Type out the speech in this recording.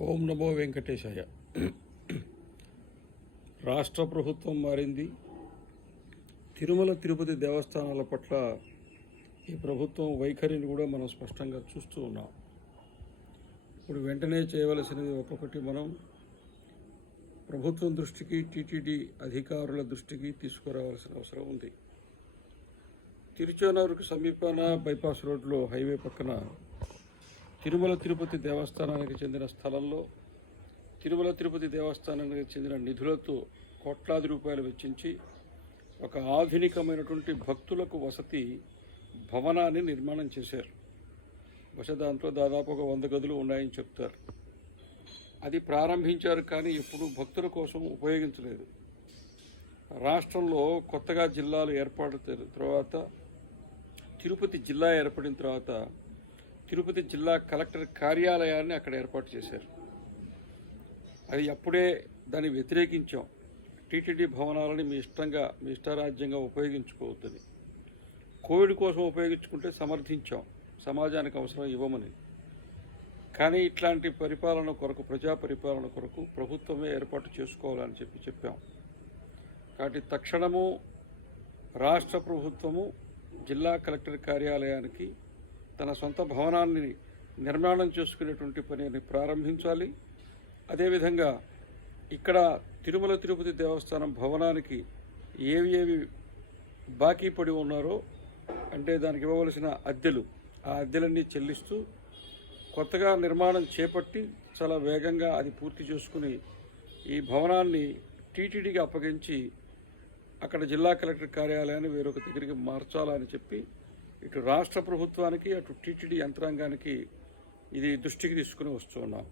ఓం నమో వెంకటేశాయ. రాష్ట్ర ప్రభుత్వం మారింది. తిరుమల తిరుపతి దేవస్థానాల పట్ల ఈ ప్రభుత్వం వైఖరిని కూడా మనం స్పష్టంగా చూస్తూ ఉన్నాం. ఇప్పుడు వెంటనే చేయవలసినది ఒక్కొక్కటి మనం ప్రభుత్వం దృష్టికి టీటీడీ అధికారుల దృష్టికి తీసుకురావాల్సిన అవసరం ఉంది. తిరుచానూరుకు సమీపాన బైపాస్ రోడ్లో హైవే పక్కన తిరుమల తిరుపతి దేవస్థానానికి చెందిన స్థలంలో తిరుమల తిరుపతి దేవస్థానానికి చెందిన నిధులతో కోట్లాది రూపాయలు వెచ్చించి ఒక ఆధునికమైనటువంటి భక్తులకు వసతి భవనాన్ని నిర్మాణం చేశారు. బహుశా దాంట్లో దాదాపు ఒక వంద గదులు ఉన్నాయని చెప్తారు. అది ప్రారంభించారు కానీ ఇప్పుడు భక్తుల కోసం ఉపయోగించలేదు. రాష్ట్రంలో కొత్తగా జిల్లాలు ఏర్పడిన తర్వాత తిరుపతి జిల్లా ఏర్పడిన తర్వాత తిరుపతి జిల్లా కలెక్టర్ కార్యాలయాన్ని అక్కడ ఏర్పాటు చేశారు. అది అప్పుడే దాన్ని వ్యతిరేకించాం. టీటీడీ భవనాలని మీ ఇష్టంగా మీ ఇష్టారాజ్యంగా ఉపయోగించుకోవద్దని. కోవిడ్ కోసం ఉపయోగించుకుంటే సమర్థించాం. సమాజానికి అవసరం ఇవ్వమని. కానీ ఇట్లాంటి పరిపాలన కొరకు ప్రజా పరిపాలన కొరకు ప్రభుత్వమే ఏర్పాటు చేసుకోవాలని చెప్పి చెప్పాం. కాబట్టి తక్షణము రాష్ట్ర ప్రభుత్వము జిల్లా కలెక్టర్ కార్యాలయానికి తన సొంత భవనాన్ని నిర్మాణం చేసుకునేటువంటి పనిని ప్రారంభించాలి. అదేవిధంగా ఇక్కడ తిరుమల తిరుపతి దేవస్థానం భవనానికి ఏవి ఏవి బాకీ పడి ఉన్నారో అంటే దానికి ఇవ్వవలసిన అద్దెలు ఆ అద్దెలన్నీ చెల్లిస్తూ కొత్తగా నిర్మాణం చేపట్టి చాలా వేగంగా అది పూర్తి చేసుకుని ఈ భవనాన్ని టీటీడీకి అప్పగించి అక్కడ జిల్లా కలెక్టర్ కార్యాలయాన్ని వేరొక దగ్గరికి మార్చాలని చెప్పి ఇటు రాష్ట్ర ప్రభుత్వానికి అటు టీటీడీ యంత్రాంగానికి ఇది దృష్టికి తీసుకుని వస్తున్నాం